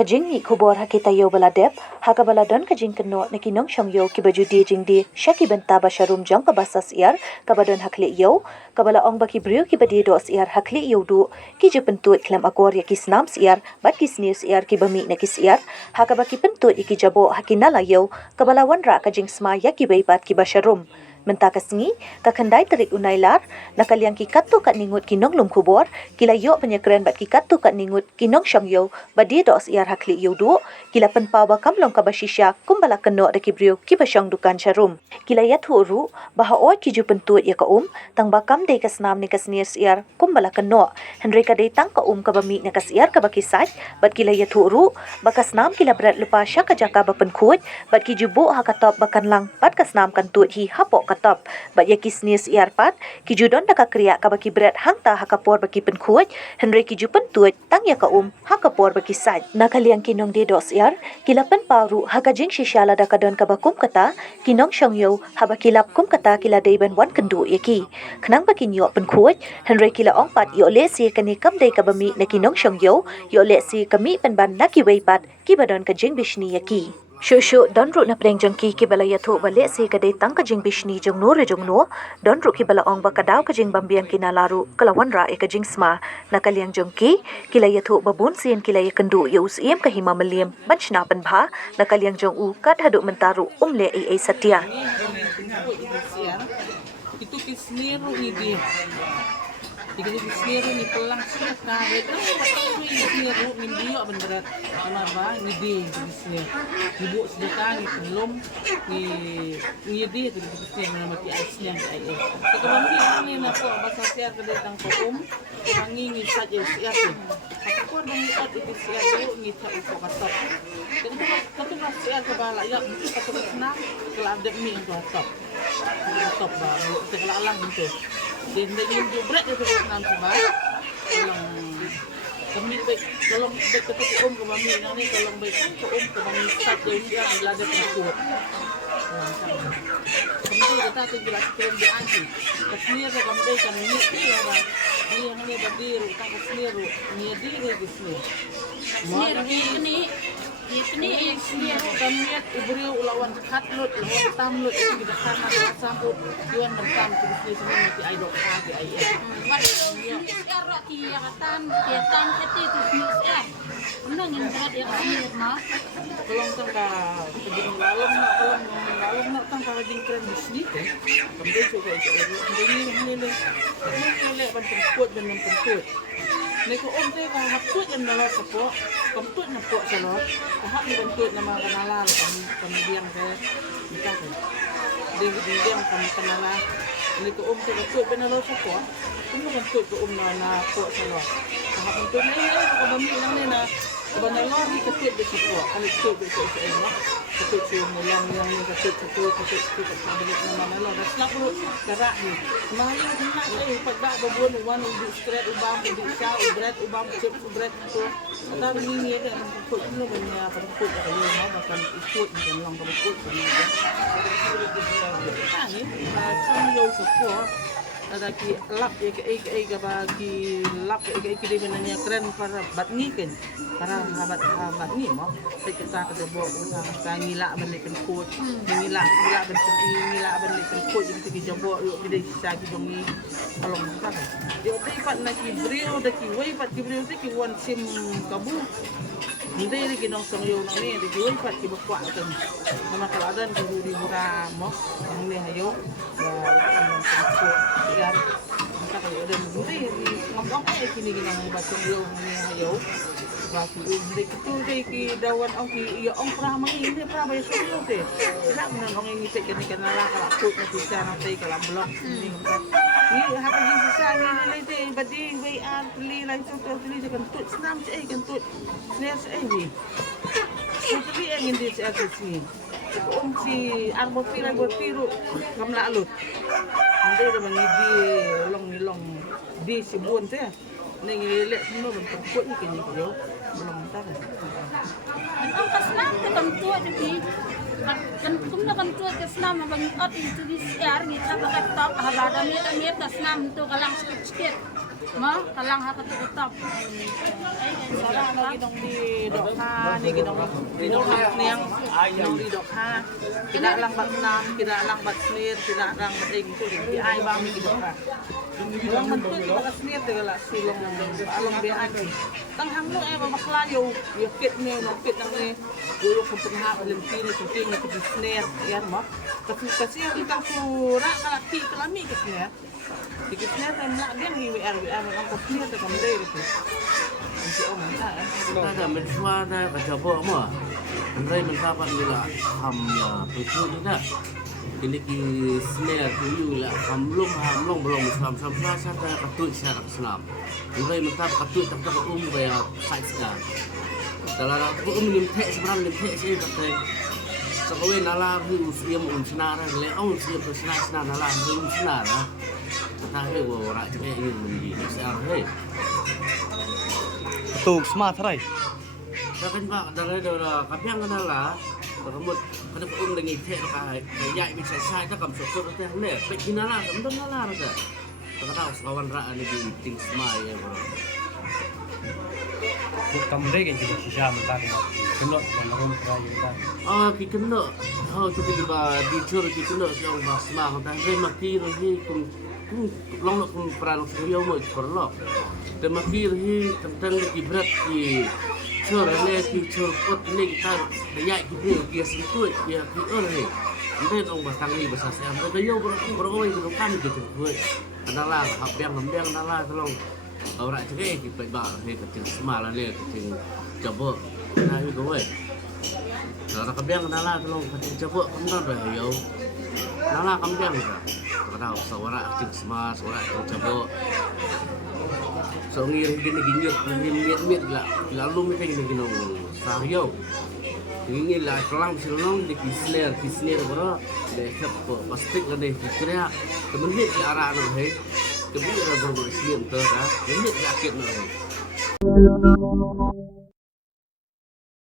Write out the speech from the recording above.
kajing ni kubor hakita yo baladep haka baladon kajing keno nakinong shong yo kibaju di jing di shaki benta basharum jong kabasas iar kabadon hakli yo kabala ong baki brio kibadi do iar hakli yo du ki ju pentut klam akor ya kisnam iar bat kisnis iar kibami na kis iar haka baki pentut iki jabo hakinala yo kabala wanra kajing sma ya kibaibat kibasharum menta kasngi kakandai terik unailar nakaliang kikatu kat ningut kinong lum kubor kila yo penyekren bat kikatu kat ningut kinong shong yo badi dos iar hakli yo du kila penpa bakam long kabashisha kumbala keno de kibrio kibashong dukan sharum kila ya thuru baha oi kiju pentut ya ka tang bakam de kasnam ni kasnirs iar kumbala keno henry ka de tang ka kabami na kasiar ka bakisat bat kila ya thuru bakasnam kila berat lupa syaka jaka bapen khut bat kiju bo hakatop bakan lang bat kasnam kan tut hi hapok katop bat yakisnis iarpat kijudon da kakriya kabaki berat hangta hakapor baki penkuat henry kiju pentuat tang ya ka hakapor baki saj nakaliang kinong de dos iar kilapan paru hakajing shishala da kadon kabakum kata kinong shongyo habakilap kum kata kila deiban wan kendu yaki kenang baki nyo penkuat henry kila ongpat yo le si kani kam de kabami na kinong shongyo yo le si kami penban naki weipat kibadon kajing bishni yaki Shushu don ru na preng jongki ki bala yathu bale se kadai tang ka jing bishni jong no don ru ki bala ong ba kadaw ka jing bambiang kinalaru kalawan ra e ka jing sma nakaliang jongki kila yathu babun sien kila yakandu yo usiem ka hima maliam banchna pan bha nakaliang jong u kat hadu mentaru umle ai satya itu kisniru ini Tiga kisniru ni pelang sih karet kisniru mindio beneran sama ba ngidi kisniru ibu sedekah ni belum ni di itu kisniru nama ti aisnya ai kekambi ni na ko basa siar ke datang ko mangi ni saja siar tu aku pun mengikat itu siar tu ni tak upo katop tapi siar ke bala ya satu senang kalau ada mi untuk katop ba sekalalang itu dan dengan jubret itu nak sebab kami baik tolong baik ketuk kami ni tolong baik kami start jauh dia belajar perkut kami kata tu jelas kirim di anti kesniru kami kan ni ada ni yang ni berdiri tak kesniru ni diri kesniru ini kesniru kami ubri ulawan hatlut ulawan tamlut itu kita karena sambut tuan bertam kesniru semua mesti ayo kaki ayo Era kiatan hati tu sih menang yang berat ya mah tolong tangka keding lalom nak tangka keding keren di sini kemudian juga ini ban dan pentut neko teh ka haput yang dalam sepok kemput nepok salot tahap ni pentut nama kenalan kemudian ke nikah dia kami kenalan neko teh pentut benar sepok ini pentut ke na pok salot tahap pentut ni ka bami lang ni na Kebanyakan lagi ketut bersepok, kalau ketut bersepok enak, ketut mulang yang ketut sambil nama lo, dah selap perut gerak ni. Mahal nak saya pada babon uban ubi straight ubam ubi sah ubret ubam chip ubret tu. Atau ni ada ketut ni banyak ketut kalau mau makan ikut macam long ketut ni. Ni macam yo sepok. Ada ki lap ya ke bagi lap ke dia benarnya keren para bat ni kan para habat ni mau saya kita bo kita ngilak balikan kod ngilak balikan kod jadi kita jabo yuk kita sisa kita ni kalau kita dia dapat nak brio dah ki wei pat ki brio ki wan sim kabu hindi lagi nong song yo nang ni di wei pat ki bakwa kan nama kaladan di murah mo ni hayo ya kita kalau ada budi ngomong kini nang bacong yo ni hayo bagi undi itu ki dawan ong ki yo ong pra mangi ni pra ba so yo te nak nang ong ni te kini kanala kala kut na bisa nang te kala blok ni hapa ni bisa ni te badi we an pli lain so to pli kan tut snam che kan tut nes ni tapi ingin di sini si arbo pila berpiru kamla alut hindi dah mangidi long di sibun teh nengile semua bentuk kuat ni kini kau belum tahu. Ang kasnam ke kamtua di kan kumna kamtua kasnam bang at itu di siar ni ta bakatap habada mi kasnam tu kalang sikit Mo, kalang ha katutop. Sara lagi dong di dokha ni gidong di dokha niyang dong di dokha tidak lang bat nam tidak lang bat snir tidak lang bat ing tu di ai bang mi gidokha lang man tu di bat snir de la sulong nang dong along bi ai tang hang no e ba maklayo yo kit ne no kit nang ne yo ko pengha lim ti ni ting ni di snir yan mo kasi kita sura kala ti kelami ke snir dikitnya tanya dia WR ang kopnya tu kami dari itu. Si om tak. Kita dah mencuba dah baca buku semua. Andai mendapat bila ham betul tidak. Ini ki snare tu lah ham belum Islam sampai dah katut syarat Islam. Andai mendapat katut tak dapat bayar saiz dah. Dalam aku menyimtek sebenarnya menyimtek sih kata. Sekolah nala usiam senar le usiam senar nala senar tapi orang cakap ini menjadi besar hei. Betul smart rai. Kan pak dari kapiang kan lah. Kemudian kena dengan cek kai kayak bisa saya tak kam syukur tu le. Pergi nala kemudian nala rasa. Tak tahu kawan rak ni di ting smart ya bro. Kamu deh kan juga bisa mentar kenot dan rum rai kita. Kenot. Cuba juga dicur kenot yang basmah. Tapi mati lagi long nak peran serius mau sekolah. Dan makir hi tentang lagi berat di cur ni cur pot ni kita daya kita dia sentuh dia kior ni. Ini orang batang ni besar saya. Mereka yo beroi itu kan gitu. Adalah hampir adalah tolong orang cakap kita baik ni kecil semalam ni kecil jabuk. Nah itu weh. Kalau kebiang adalah tolong kecil jabuk kemudian dah yo. Nala kebiang dah. Tahu suara cing smart suara cing cabut so ngir gini mit lah lalu mereka gini sahyo ini lah kelang silong di kisner bro deh kepo plastik kan deh kira kemudian di arah anu hei kemudian ada berburu siam tu dah ini yakin anu